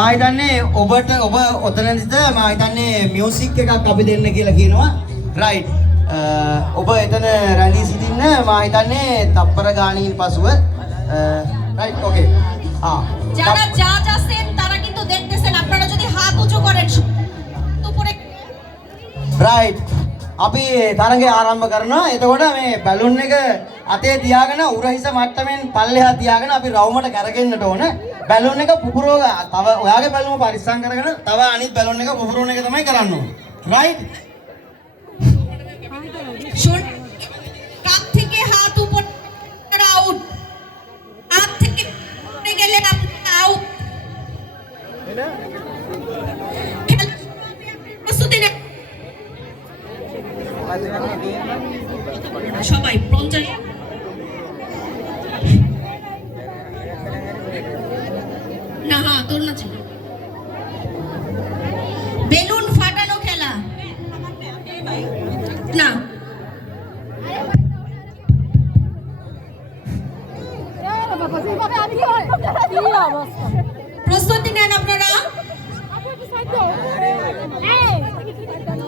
මම හිතන්නේ ඔබට ඔබ ඔතනදිද මම හිතන්නේ මියුසික් එකක් අපි දෙන්න කියලා කියනවා. රයිට්. ඔබ එතන රැඳී සිටින්න මම හිතන්නේ තප්පර ගානින් පසුව রাইট ওকে যারা জাজ আছেন তারা কিন্তু দেখতেছেন আপনারা যদি হাত উঁচু করেন উপরে রাইট අපි තරඟය ආරම්භ කරනවා. එතකොට මේ බැලුන් එක අතේ තියාගෙන උරහිස මට්ටමින් පල්ලෙහා තියාගෙන අපි රවුමට කරගෙන්නට ඕන. බැලුන් එක පුපුරව තව ඔයාගේ බැලුම පරිස්සම් කරගෙන තව අනිත් බැලුන් එක පුපුරන එක තමයි කරන්න ඕන. রাইট শুন কাপ থেকে হাত উপর আউট হাত থেকে পড়ে গেলে আপনি আউট প্রস্তুতি নেন সবাই পঞ্চাশ না হ্যাঁ তোর না ছিল বেলুন ফাটানো খেলা না প্রস্তুতি নেন আপনারা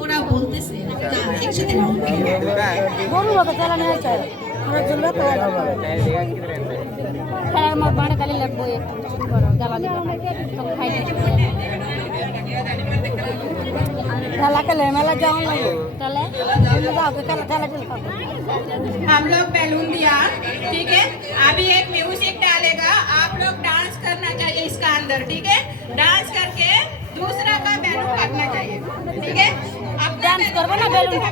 ওরা বলতেছে একসাথে हम लोग बैलून दिया ठीक है अभी एक म्यूजिक डालेगा आप लोग डांस करना चाहिए इसका अंदर ठीक है डांस करके दूसरा का बैलून काटना चाहिए ठीक है अब डांस करो ना बैलून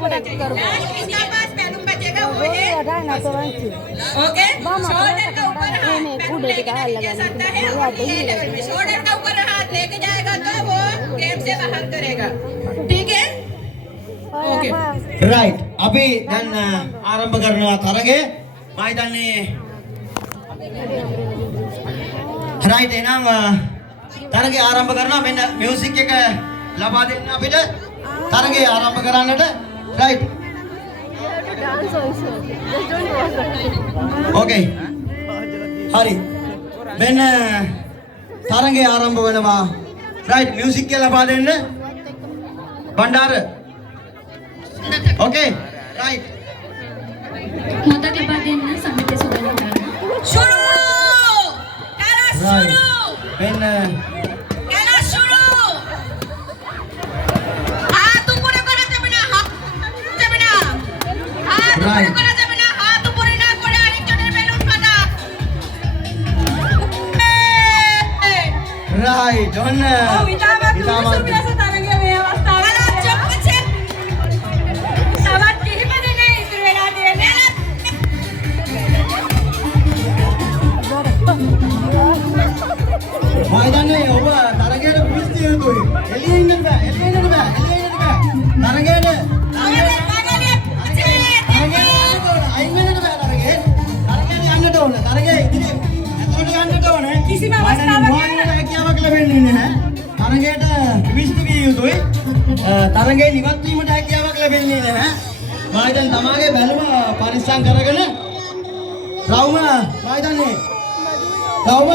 करो इसका पास बैलून बचेगा वो है ओके शोल्डर के ऊपर हाथ लेके सकता है शोल्डर के ऊपर हाथ लेके जाएगा तो वो गेम से बाहर करेगा ठीक है ओके राइट අපි දැන් ආරම්භ කරනවා තරගය. මම හිතන්නේ රයිට් එනම තරගය ආරම්භ කරනවා. මෙන්න මියුසික් එක ලබා දෙන්න අපිට තරගය ආරම්භ කරන්නට. රයිට් ඕකේ හරි මෙන්න තරගය ආරම්භ වෙනවා. රයිට් මියුසික් එක ලබා දෙන්න බණ්ඩාර. ओके राइट మొదటి పదేన సమితి సుధా शुरू करा शुरू पेन करा शुरू हाथ ऊपर करा যাবে না হাত যাবে না হাত ऊपर করা যাবে না হাত উপরে না করে আরেকজনের বেলুন ফাটা राइट ऑन මයිදන්නේ ඔබ තරගයට පිස්තිය යුතුයි. එළියේ ඉන්න බෑ. එළියේ ඉන්න බෑ. එළියේ ඉන්න බෑ. තරගයට අයින් වෙන්නට බෑ තරගේ. තරගයට යන්නට ඕන. තරගේ ඉදිරිය ඇතුළට යන්නට ඕන. කිසිම අවස්ථාවක හැකියාවක් ලැබෙන්නේ නැහැ. තරගයට පිස්ති විය යුතුයි. තරගේ නිවත් වීමට හැකියාවක් ලැබෙන්නේ නැහැ. මයිදන් තමාගේ බැලුම පරිස්සම් කරගෙන රවුම මයිදන්නේ රවුම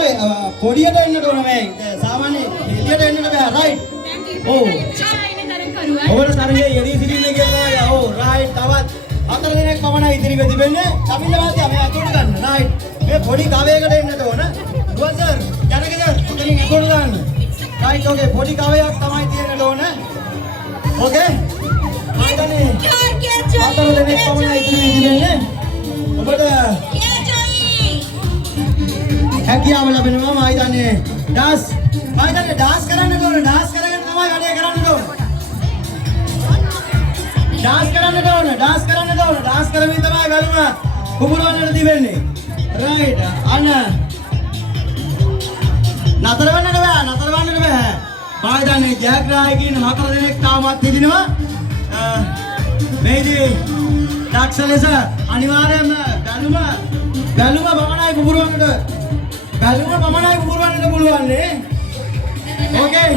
පොඩියට එන්නට ඕන මේ සාමාන්‍ය එළියට එන්නට බෑ රයිට් ඔව් ඔබට තරගයේ යෙදී සිටින්න කියලා ඔව් රයිට් තවත් 4 දිනක් පමණ ඉදිරි වෙ තිබෙන්නේ කමිල වාසියා මේ අතට ගන්න රයිට් මේ පොඩි කවයකට එන්නට ඕන දුවන් සර් ජනකද උතනින් අතට ගන්න රයිට් ඕකේ පොඩි කවයක් තමයි තියෙන්නට ඕන ඕකේ ආයතනේ 4 දිනක් පමණ ඉදිරි වෙ තිබෙන්නේ ඔබට හැකියාව ලැබෙනවා. මම හිතන්නේ ඩාන්ස් කරන්න ඕන. ඩාන්ස් කරගෙන තමයි වැඩේ කරන්න ඕන. ඩාන්ස් කරන්න ඕන. ඩාන්ස් කරමින් තමයි ගලුම කුඹුරවන්නට තිබෙන්නේ. රයිට් අන්න නතර වෙන්නට බෑ. මම හිතන්නේ ජයග්‍රාහකයින් 4 දෙනෙක් තාමත් හිටිනවා. මේදී දක්ෂ ලෙස අනිවාර්යයෙන්ම බැලුම පමණයි කුඹුරවන්නට පුළුවන් නේ. ඕකේ.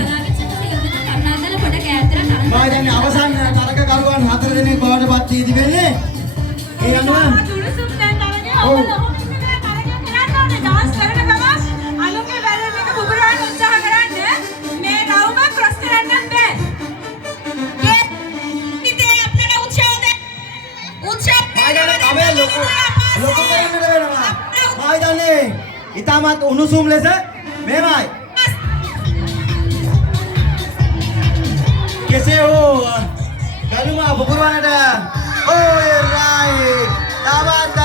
මම දැන් අවසන් තරක කරුවන් 4 දෙනෙක් බවට පත් වී තිබෙන්නේ. ඒ අනුව ඔව්. डांस करने का बस आलू के बैलून में बुबुरान उच्चार कराने ලොකු කරන්නට වෙනවා. මා හිතන්නේ ඊටමත් උණුසුම් ලෙස මෙහෙමයි. කෙසේ හෝ බැලුම පුපුරවන්නට ඔය රායි තාමත්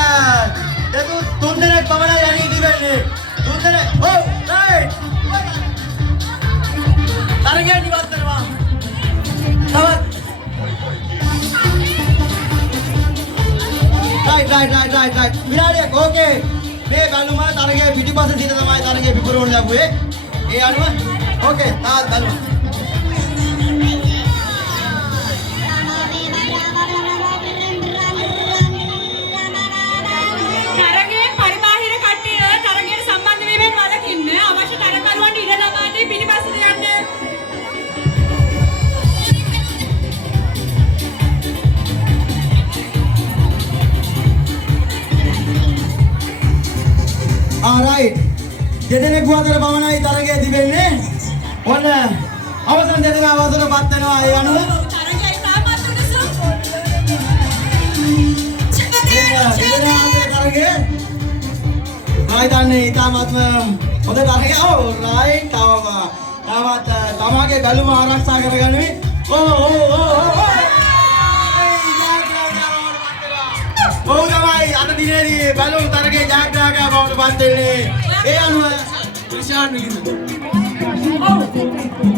දෙතු තුන් දෙනෙක් පමණයි යන්නේ ඉතිවෙන්නේ. තුන් දෙනෙක් ඔව් රයිට්. තරගය නිවත් කරනවා. තවත් right. විනාඩියක් ඕකේ. මේ බැලුම තරගයේ පිටිපස්ස සිට තමයි තරගයේ පිපුරවන්න ලැබුවේ. ඒ අනුව ඕකේ තාත් බැලුම. තරගයේ පරිබාහිර කට්ටිය තරගයට සම්බන්ධ වීමෙන් වළකින්න අවශ්‍ය තරගකරුවන්ට ඉඩ ලබා දී පිටිපස්සට යන්න. right. දෙදෙනෙක් වතර පමණයි තරගයේ තිබෙන්නේ. ඔන්න අවසන් දෙදෙනා අවසරපත් වෙනවා. ඒ අනුව තරගය ඉතාමත් උණුසුම්. දෙදෙනා තරගයේ ආයතන්නේ ඉතාමත්ම හොඳ තරගයක්. ඔව් රයිට්. තවත් තමාගේ බැලුම ආරක්ෂා කරගනිමි. ඔව් තමයි අද දිනේදී බැලුම් තරගයේ ජයග්‍රාහකයා බවට පත් වෙන්නේ. ඒ අනුව විශාල් විකින. ඔව්